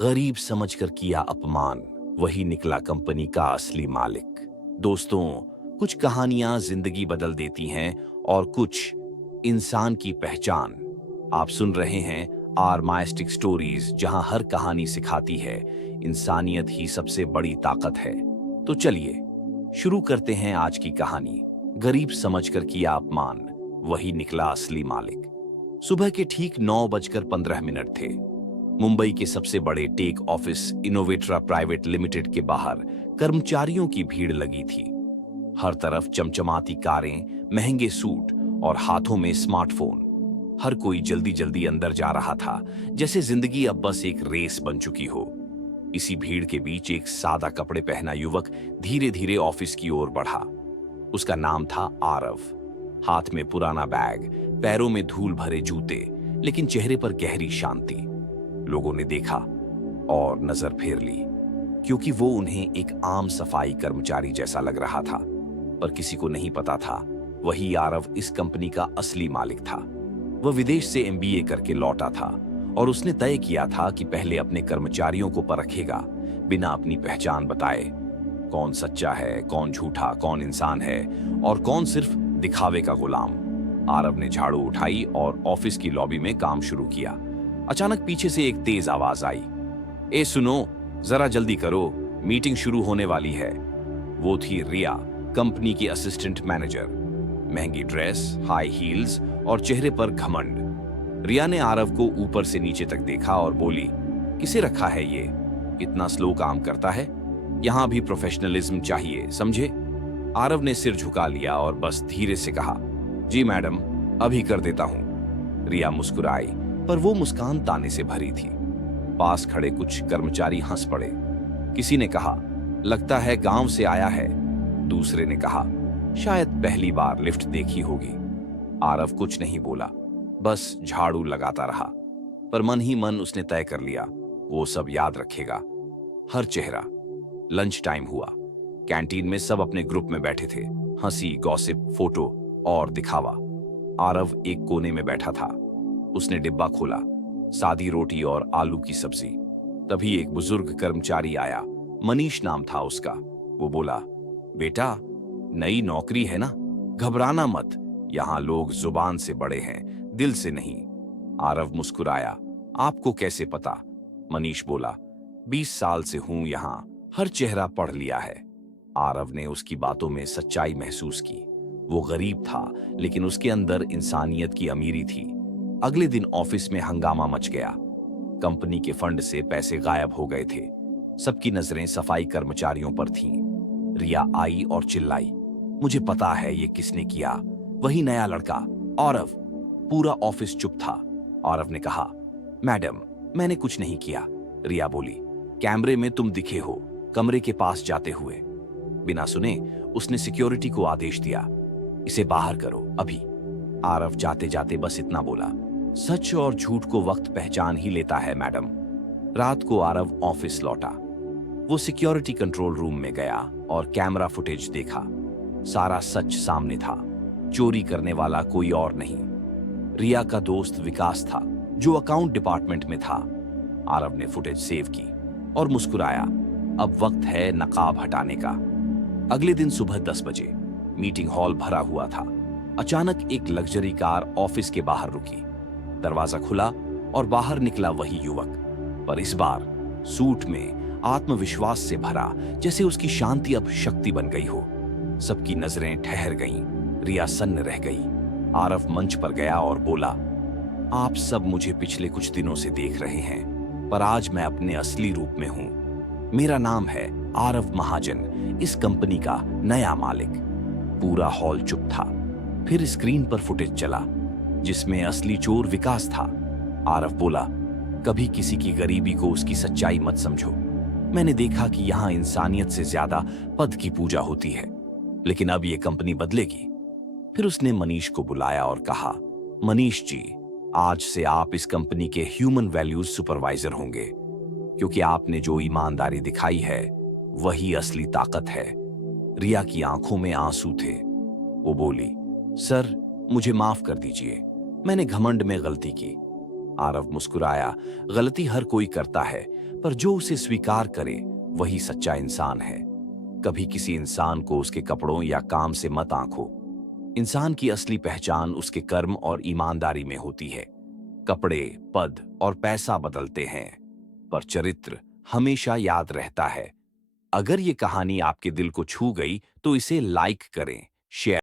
गरीब समझकर किया अपमान, वही निकला कंपनी का असली मालिक। दोस्तों, कुछ कहानियां जिंदगी बदल देती हैं और कुछ इंसान की पहचान। आप सुन रहे हैं आर माइस्टिक स्टोरीज, जहां हर कहानी सिखाती है इंसानियत ही सबसे बड़ी ताकत है। तो चलिए शुरू करते हैं आज की कहानी। गरीब समझकर किया अपमान, वही निकला असली मालिक। सुबह के ठीक 9:15 थे। मुंबई के सबसे बड़े टेक ऑफिस इनोवेट्रा प्राइवेट लिमिटेड के बाहर कर्मचारियों की भीड़ लगी थी। हर तरफ चमचमाती कारें, महंगे सूट और हाथों में स्मार्टफोन। हर कोई जल्दी जल्दी अंदर जा रहा था, जैसे जिंदगी अब बस एक रेस बन चुकी हो। इसी भीड़ के बीच एक सादा कपड़े पहना युवक धीरे धीरे ऑफिस की ओर बढ़ा। उसका नाम था आरव। हाथ में पुराना बैग, पैरों में धूल भरे जूते, लेकिन चेहरे पर गहरी शांति। लोगों ने देखा और नजर फेर ली, क्योंकि वो उन्हें एक आम सफाई कर्मचारी जैसा लग रहा था। पर किसी को नहीं पता था, वही आरव इस कंपनी का असली मालिक था। वह विदेश से एमबीए करके लौटा था और उसने तय किया था कि पहले अपने कर्मचारियों को परखेगा, बिना अपनी पहचान बताए। कौन सच्चा है, कौन झूठा, कौन इंसान है और कौन सिर्फ दिखावे का गुलाम। आरव ने झाड़ू उठाई और ऑफिस की लॉबी में काम शुरू किया। अचानक पीछे से एक तेज आवाज आई, ए सुनो, जरा जल्दी करो, मीटिंग शुरू होने वाली है। वो थी रिया, कंपनी की असिस्टेंट मैनेजर। महंगी ड्रेस, हाई हील्स और चेहरे पर घमंड। रिया ने आरव को ऊपर से नीचे तक देखा और बोली, किसे रखा है ये? इतना स्लो काम करता है? यहां भी प्रोफेशनलिज्म चाहिए, समझे? आरव ने सिर झुका लिया और बस धीरे से कहा, जी मैडम, अभी कर देता हूं। रिया मुस्कुराई, पर वो मुस्कान ताने से भरी थी। पास खड़े कुछ कर्मचारी हंस पड़े। किसी ने कहा, लगता है गांव से आया है। दूसरे ने कहा, शायद पहली बार लिफ्ट देखी होगी। आरव कुछ नहीं बोला, बस झाड़ू लगाता रहा। पर मन ही मन उसने तय कर लिया, वो सब याद रखेगा, हर चेहरा। लंच टाइम हुआ। कैंटीन में सब अपने ग्रुप में बैठे थे। हंसी, गॉसिप, फोटो और दिखावा। आरव एक कोने में बैठा था। उसने डिब्बा खोला, सादी रोटी और आलू की सब्जी। तभी एक बुजुर्ग कर्मचारी आया, मनीष नाम था उसका। वो बोला, बेटा, नई नौकरी है ना, घबराना मत। यहां लोग जुबान से बड़े हैं, दिल से नहीं। आरव मुस्कुराया, आपको कैसे पता? मनीष बोला, 20 साल से हूं यहां, हर चेहरा पढ़ लिया है। आरव ने उसकी बातों में सच्चाई महसूस की। वो गरीब था, लेकिन उसके अंदर इंसानियत की अमीरी थी। अगले दिन ऑफिस में हंगामा मच गया। कंपनी के फंड से पैसे गायब हो गए थे। सबकी नजरें सफाई कर्मचारियों पर थीं। रिया आई और चिल्लाई, मुझे पता है ये किसने किया, वही नया लड़का आरव। पूरा ऑफिस चुप था। आरव ने कहा, मैडम, मैंने कुछ नहीं किया। रिया बोली, कैमरे में तुम दिखे हो, कमरे के पास जाते हुए। बिना सुने उसने सिक्योरिटी को आदेश दिया, इसे बाहर करो अभी। आरव जाते जाते बस इतना बोला, सच और झूठ को वक्त पहचान ही लेता है मैडम। रात को आरव ऑफिस लौटा। वो सिक्योरिटी कंट्रोल रूम में गया और कैमरा फुटेज देखा। सारा सच सामने था। चोरी करने वाला कोई और नहीं, रिया का दोस्त विकास था, जो अकाउंट डिपार्टमेंट में था। आरव ने फुटेज सेव की और मुस्कुराया, अब वक्त है नकाब हटाने का। अगले दिन सुबह 10 बजे मीटिंग हॉल भरा हुआ था। अचानक एक लग्जरी कार ऑफिस के बाहर रुकी। दरवाजा खुला और बाहर निकला वही युवक, पर इस बार सूट में, आत्मविश्वास से भरा, जैसे उसकी शांति अब शक्ति बन गई हो। सबकी नजरें ठहर गईं। रिया सन्न रह गई। आरव मंच पर गया और बोला, आप सब मुझे पिछले कुछ दिनों से देख रहे हैं, पर आज मैं अपने असली रूप में हूं। मेरा नाम है आरव महाजन, इस कंपनी का नया मालिक। पूरा हॉल चुप था। फिर स्क्रीन पर फुटेज चला, जिसमें असली चोर विकास था। आरव बोला, कभी किसी की गरीबी को उसकी सच्चाई मत समझो। मैंने देखा कि यहां इंसानियत से ज्यादा पद की पूजा होती है, लेकिन अब ये कंपनी बदलेगी। फिर उसने मनीष को बुलाया और कहा, मनीष जी, आज से आप इस कंपनी के ह्यूमन वैल्यूज सुपरवाइजर होंगे, क्योंकि आपने जो ईमानदारी दिखाई है वही असली ताकत है। रिया की आंखों में आंसू थे। वो बोली, सर, मुझे माफ कर दीजिए, मैंने घमंड में गलती की। आरव मुस्कुराया, गलती हर कोई करता है, पर जो उसे स्वीकार करे वही सच्चा इंसान है। कभी किसी इंसान को उसके कपड़ों या काम से मत आंको। इंसान की असली पहचान उसके कर्म और ईमानदारी में होती है। कपड़े, पद और पैसा बदलते हैं, पर चरित्र हमेशा याद रहता है। अगर ये कहानी आपके दिल को छू गई तो इसे लाइक करें, शेयर